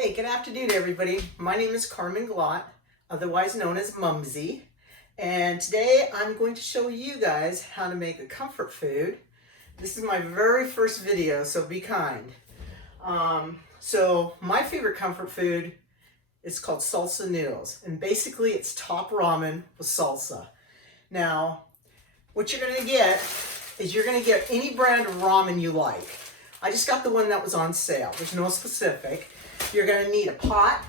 Hey, good afternoon, everybody. My name is Carmen Glott, otherwise known as Mumzie, and today I'm going to show you guys how to make a comfort food. This is my very first video, so be kind. So my favorite comfort food is called salsa noodles, and basically it's top ramen with salsa. Now, what you're going to get is you're going to get any brand of ramen you like. I just got the one that was on sale. There's no specific. You're going to need a pot,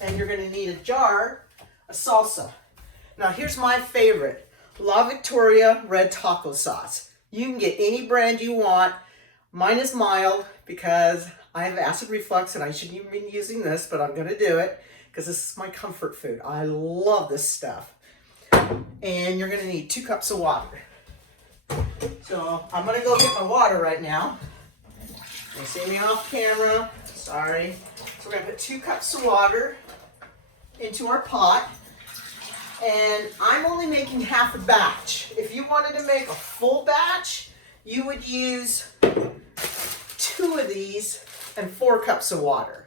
and you're going to need a jar of salsa. Now here's my favorite, La Victoria red taco sauce. You can get any brand you want. Mine is mild because I have acid reflux and I shouldn't even be using this, but I'm going to do it because this is my comfort food. I love this stuff. And you're going to need 2 cups of water. So I'm going to go get my water right now. You see me off camera. Sorry. So we're going to put 2 cups of water into our pot. And I'm only making half a batch. If you wanted to make a full batch, you would use 2 of these and 4 cups of water.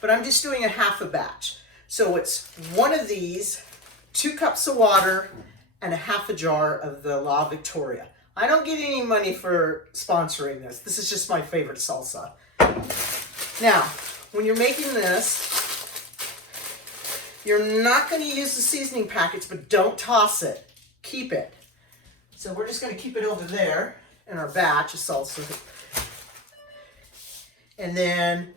But I'm just doing a half a batch. So it's 1 of these, 2 cups of water, and a half a jar of the La Victoria. I don't get any money for sponsoring this. This is just my favorite salsa. Now, when you're making this, you're not going to use the seasoning packets, but don't toss it. Keep it. So we're just going to keep it over there in our batch of salsa. And then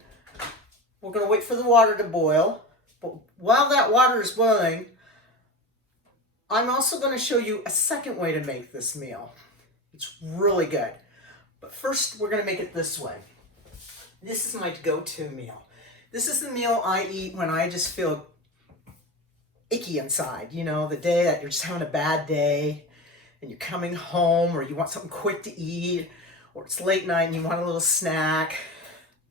we're going to wait for the water to boil. But while that water is boiling, I'm also going to show you a second way to make this meal. It's really good. But first, we're going to make it this way. This is my go-to meal. This is the meal I eat when I just feel icky inside. You know, the day that you're just having a bad day and you're coming home, or you want something quick to eat, or it's late night and you want a little snack.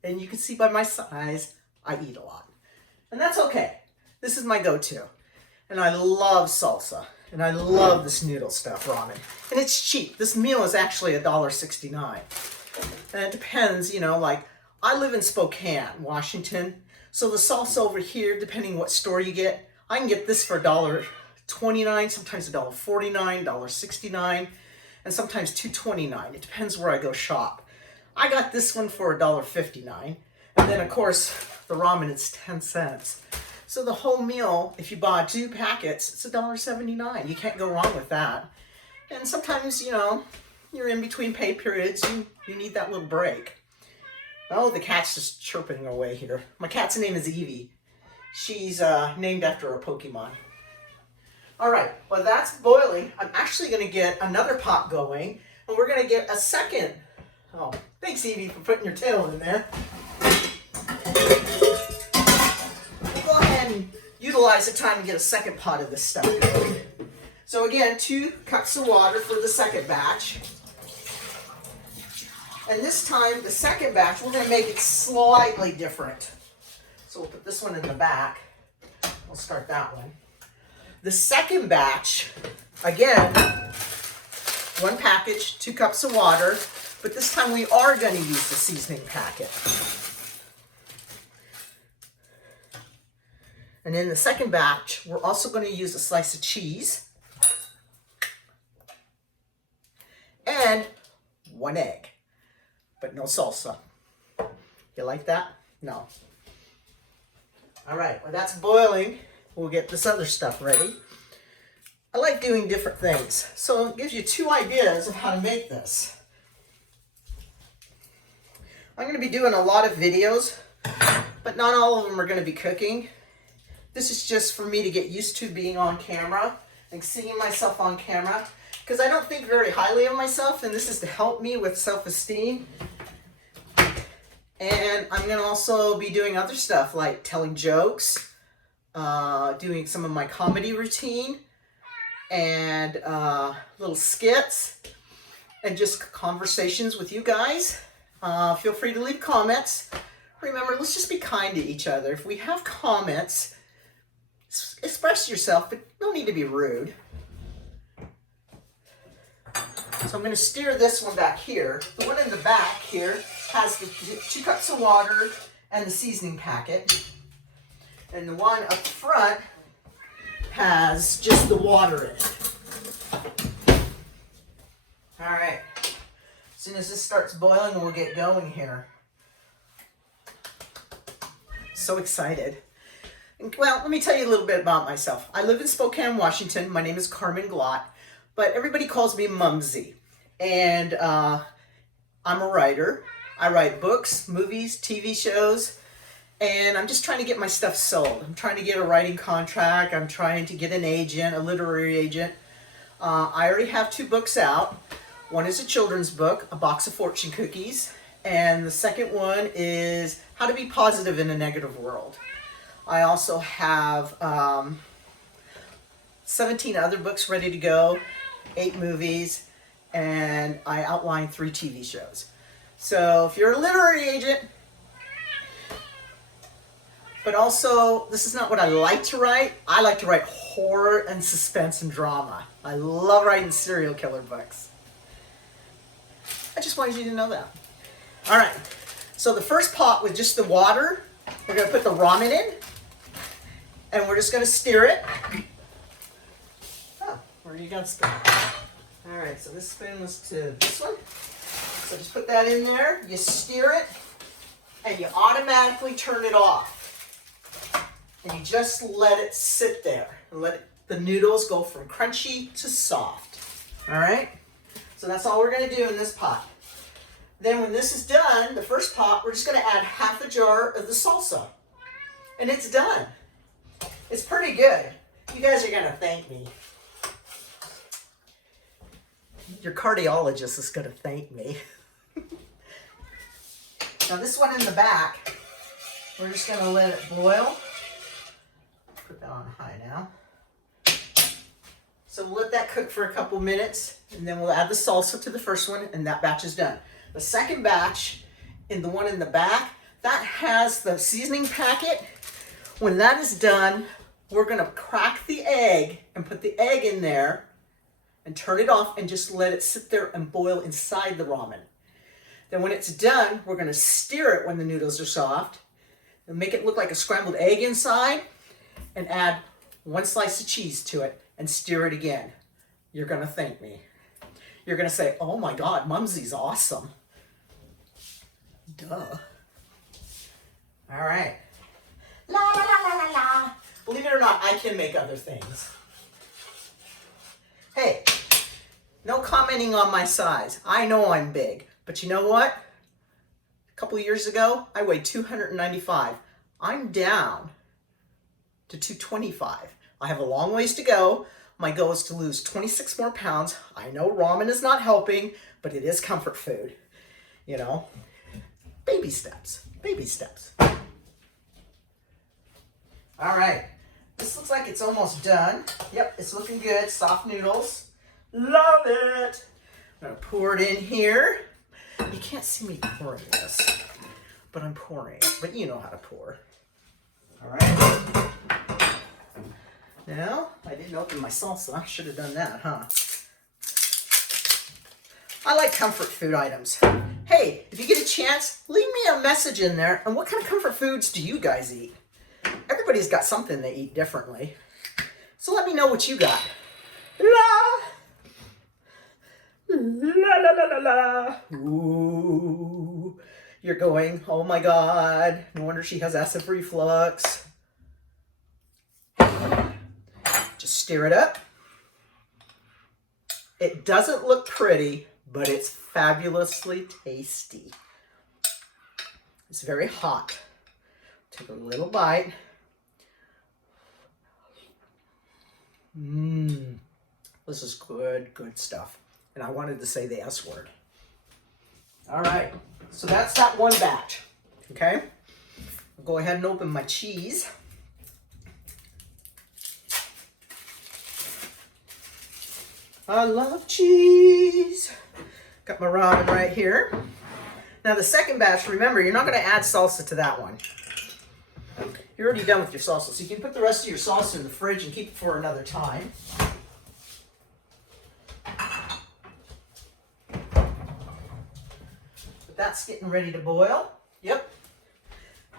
And you can see by my size, I eat a lot. And that's okay. This is my go-to. And I love salsa. And I love this noodle stuff, ramen. And it's cheap. This meal is actually $1.69. And it depends, you know, like I live in Spokane, Washington. So the salsa over here, depending what store you get, I can get this for $1.29, sometimes $1.49, $1.69, and sometimes $2.29. It depends where I go shop. I got this one for $1.59. And then, of course, the ramen, it's 10 cents. So the whole meal, if you buy 2 packets, it's $1.79. You can't go wrong with that. And sometimes, you know, you're in between pay periods, you need that little break. Oh, the cat's just chirping away here. My cat's name is Evie. She's named after a Pokemon. All right, well that's boiling. I'm actually gonna get another pot going, and we're gonna get a second. Oh, thanks Evie for putting your tail in there. Go ahead and utilize the time to get a second pot of this stuff going. So again, 2 cups of water for the second batch. And this time, the second batch, we're going to make it slightly different. So we'll put this one in the back. We'll start that one. The second batch, again, 1 package, 2 cups of water, but this time we are going to use the seasoning packet. And in the second batch, we're also going to use a slice of cheese and 1 egg. But no salsa. You like that? No. All right, well that's boiling. We'll get this other stuff ready. I like doing different things. So it gives you 2 ideas of how to make this. I'm going to be doing a lot of videos, but not all of them are going to be cooking. This is just for me to get used to being on camera and seeing myself on camera, because I don't think very highly of myself, and this is to help me with self-esteem. And I'm going to also be doing other stuff like telling jokes, doing some of my comedy routine, and little skits, and just conversations with you guys. Feel free to leave comments. Remember, let's just be kind to each other. If we have comments, express yourself, but don't need to be rude. So I'm going to steer this one back here. The one in the back here has the 2 cups of water and the seasoning packet. And the one up front has just the water in it. All right. As soon as this starts boiling, we'll get going here. So excited. Well, let me tell you a little bit about myself. I live in Spokane, Washington. My name is Carmen Glott, but everybody calls me Mumzie. And I'm a writer. I write books, movies, TV shows, and I'm just trying to get my stuff sold. I'm trying to get a writing contract. I'm trying to get an agent, a literary agent. I already have 2 books out. One is a children's book, A Box of Fortune Cookies, and the second one is How to Be Positive in a Negative World. I also have 17 other books ready to go, 8 movies, and I outline 3 TV shows. So if you're a literary agent, but also this is not what I like to write. I like to write horror and suspense and drama. I love writing serial killer books. I just wanted you to know that. All right, so the first pot with just the water, we're gonna put the ramen in, and we're just gonna stir it. Oh, where are you gonna spoon? All right, so this spoon was to this one. So just put that in there, you stir it, and you automatically turn it off. And you just let it sit there and let the noodles go from crunchy to soft. All right? So that's all we're gonna do in this pot. Then when this is done, the first pot, we're just gonna add half a jar of the salsa. And it's done. It's pretty good. You guys are gonna thank me. Your cardiologist is gonna thank me. Now this one in the back, we're just gonna let it boil. Put that on high now. So we'll let that cook for a couple minutes, and then we'll add the salsa to the first one, and that batch is done. The second batch, in the one in the back, that has the seasoning packet. When that is done, we're gonna crack the egg and put the egg in there and turn it off and just let it sit there and boil inside the ramen. Then when it's done, we're gonna stir it when the noodles are soft and make it look like a scrambled egg inside, and add 1 slice of cheese to it and stir it again. You're gonna thank me. You're gonna say, oh my God, Mumzie's awesome. Duh. All right. La la la la la la. Believe it or not, I can make other things. Hey, no commenting on my size. I know I'm big, but you know what? A couple of years ago, I weighed 295. I'm down to 225. I have a long ways to go. My goal is to lose 26 more pounds. I know ramen is not helping, but it is comfort food. You know, baby steps, baby steps. All right, this looks like it's almost done. Yep, it's looking good, soft noodles. Love it. I'm gonna pour it in here. You can't see me pouring this, but I'm pouring it, but you know how to pour. All right. Now, I didn't open my salsa. I should have done that, huh? I like comfort food items. Hey, if you get a chance, leave me a message in there. And what kind of comfort foods do you guys eat? Everybody's got something they eat differently. So let me know what you got. La! La la la la la. Ooh. You're going, oh my God. No wonder she has acid reflux. Just stir it up. It doesn't look pretty, but it's fabulously tasty. It's very hot. Take a little bite. This is good, good stuff. And I wanted to say the S word. All right, so that's that one batch, okay? I'll go ahead and open my cheese. I love cheese. Got my ramen right here. Now the second batch, remember, you're not gonna add salsa to that one. You're already done with your salsa, so you can put the rest of your salsa in the fridge and keep it for another time. But that's getting ready to boil. Yep.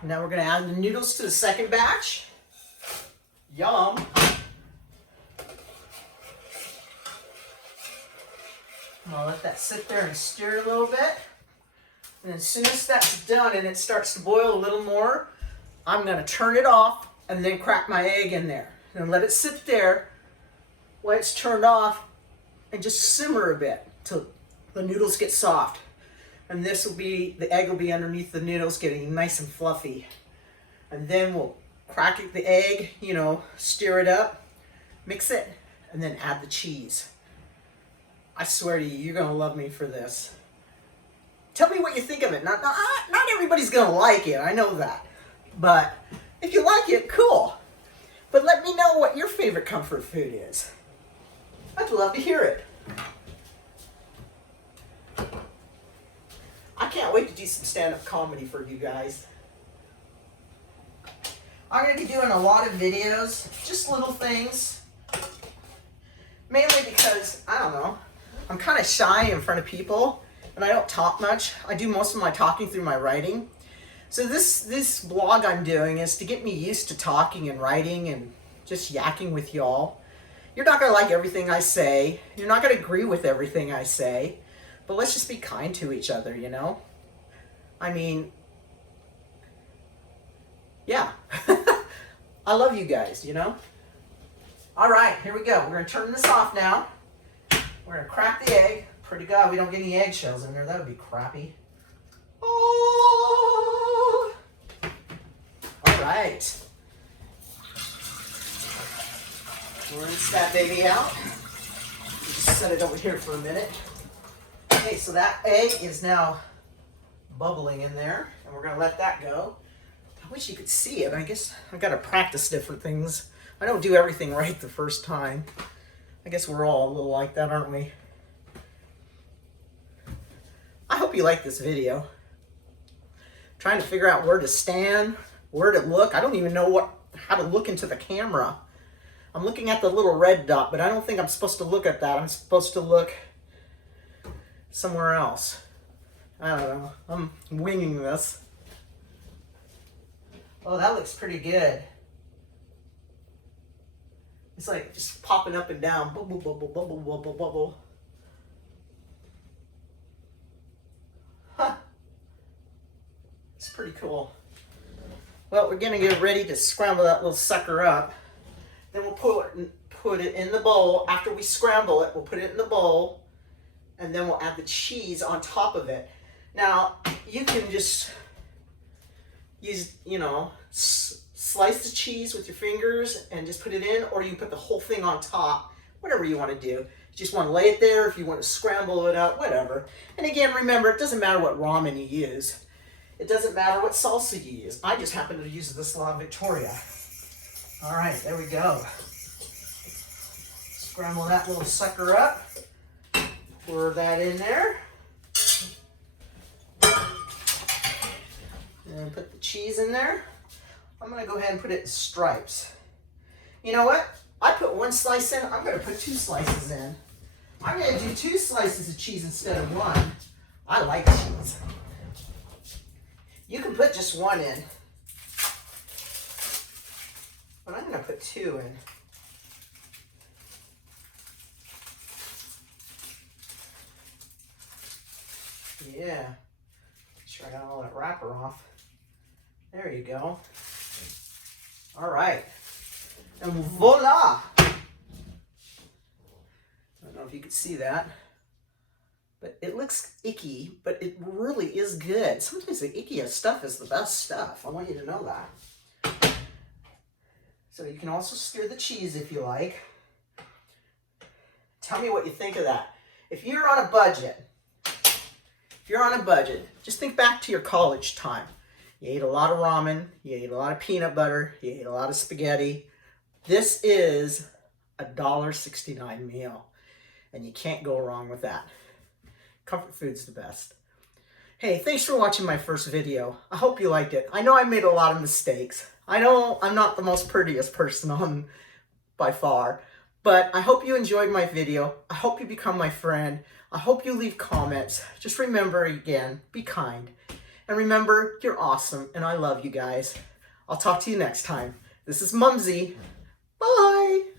Now we're going to add the noodles to the second batch. Yum. I'll let that sit there and stir a little bit. And as soon as that's done and it starts to boil a little more, I'm going to turn it off and then crack my egg in there. And let it sit there while it's turned off and just simmer a bit till the noodles get soft. And the egg will be underneath the noodles getting nice and fluffy. And then we'll crack the egg, stir it up, mix it, and then add the cheese. I swear to you, you're going to love me for this. Tell me what you think of it. Not everybody's going to like it, I know that. But if you like it, cool. But let me know what your favorite comfort food is. I'd love to hear it. I can't wait to do some stand-up comedy for you guys. I'm going to be doing a lot of videos, just little things. Mainly because, I don't know, I'm kind of shy in front of people and I don't talk much. I do most of my talking through my writing. So this blog I'm doing is to get me used to talking and writing and just yakking with y'all. You're not going to like everything I say. You're not going to agree with everything I say. But let's just be kind to each other, I mean, yeah. I love you guys, All right, here we go. We're going to turn this off now. We're going to crack the egg. Pray to God we don't get any eggshells in there. That would be crappy. Oh! All right. We'll rinse that baby out. Just set it over here for a minute. Okay, so that egg is now bubbling in there, and we're going to let that go. I wish you could see it. I guess I've got to practice different things. I don't do everything right the first time. I guess we're all a little like that, aren't we? I hope you like this video. I'm trying to figure out where to stand, where to look. I don't even know how to look into the camera. I'm looking at the little red dot, but I don't think I'm supposed to look at that. I'm supposed to look somewhere else. I don't know. I'm winging this. Oh, that looks pretty good. It's like just popping up and down. Bubble, bubble, bubble, bubble, bubble. Huh. It's pretty cool. Well, we're gonna get ready to scramble that little sucker up. Then we'll put it in the bowl. After we scramble it, we'll put it in the bowl. And then we'll add the cheese on top of it. Now, you can just use, slice the cheese with your fingers and just put it in, or you can put the whole thing on top, whatever you want to do. You just want to lay it there, if you want to scramble it up, whatever. And again, remember, it doesn't matter what ramen you use. It doesn't matter what salsa you use. I just happen to use this La Victoria. All right, there we go. Scramble that little sucker up. Pour that in there. And put the cheese in there. I'm going to go ahead and put it in stripes. You know what? I put one slice in. I'm going to put 2 slices in. I'm going to do 2 slices of cheese instead of 1. I like cheese. You can put just 1 in. But I'm going to put 2 in. Yeah. Make sure I got all that wrapper off. There you go. All right. And voila! I don't know if you could see that. But it looks icky, but it really is good. Sometimes the ickiest stuff is the best stuff. I want you to know that. So you can also stir the cheese if you like. Tell me what you think of that. If you're on a budget, just think back to your college time. You ate a lot of ramen, you ate a lot of peanut butter, you ate a lot of spaghetti. This is a $1.69 meal, and you can't go wrong with that. Comfort food's the best. Hey, thanks for watching my first video. I hope you liked it. I know I made a lot of mistakes. I know I'm not the most prettiest person on by far, but I hope you enjoyed my video. I hope you become my friend. I hope you leave comments. Just remember again, be kind. And remember, you're awesome, and I love you guys. I'll talk to you next time. This is Mumzie. Bye.